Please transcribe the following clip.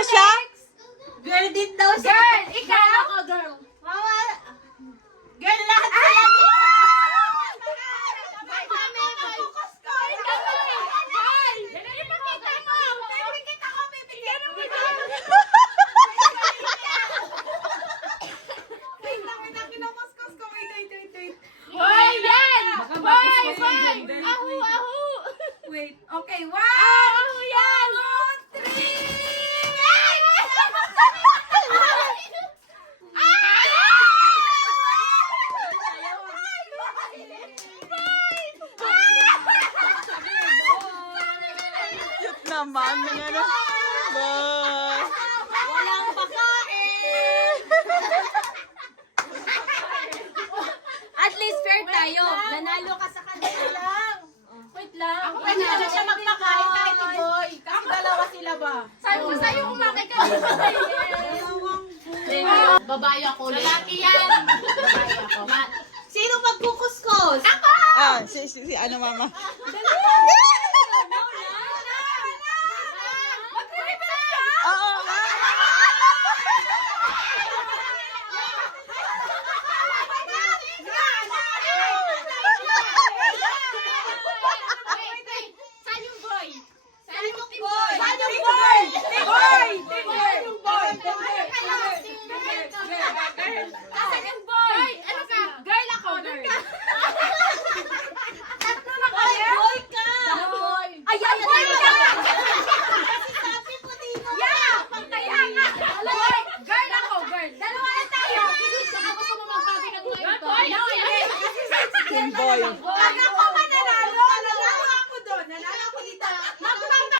Ano siya? Girl din daw siya. Girl, ikaw ako, girl. Mama. Girl, lahat sila dito. Hoy, yan! Hoy, hoy! Ahu, ahu! Wait, okay, Ahu yan! 1, 2, 3! Cute naman. Ano? Bye. Walang pakain! At least fair tayo. Nanalo ka sa kanila lang. Wait lang. Ako pwede na siya magpakain kahit ni Boy. Kasi dalawa sila ba? Sabi ko sa'yo, kumakay ka. Babae ako. Lalaki yan. Babae ako. Sino magkukuskus? Ah, si ano mama?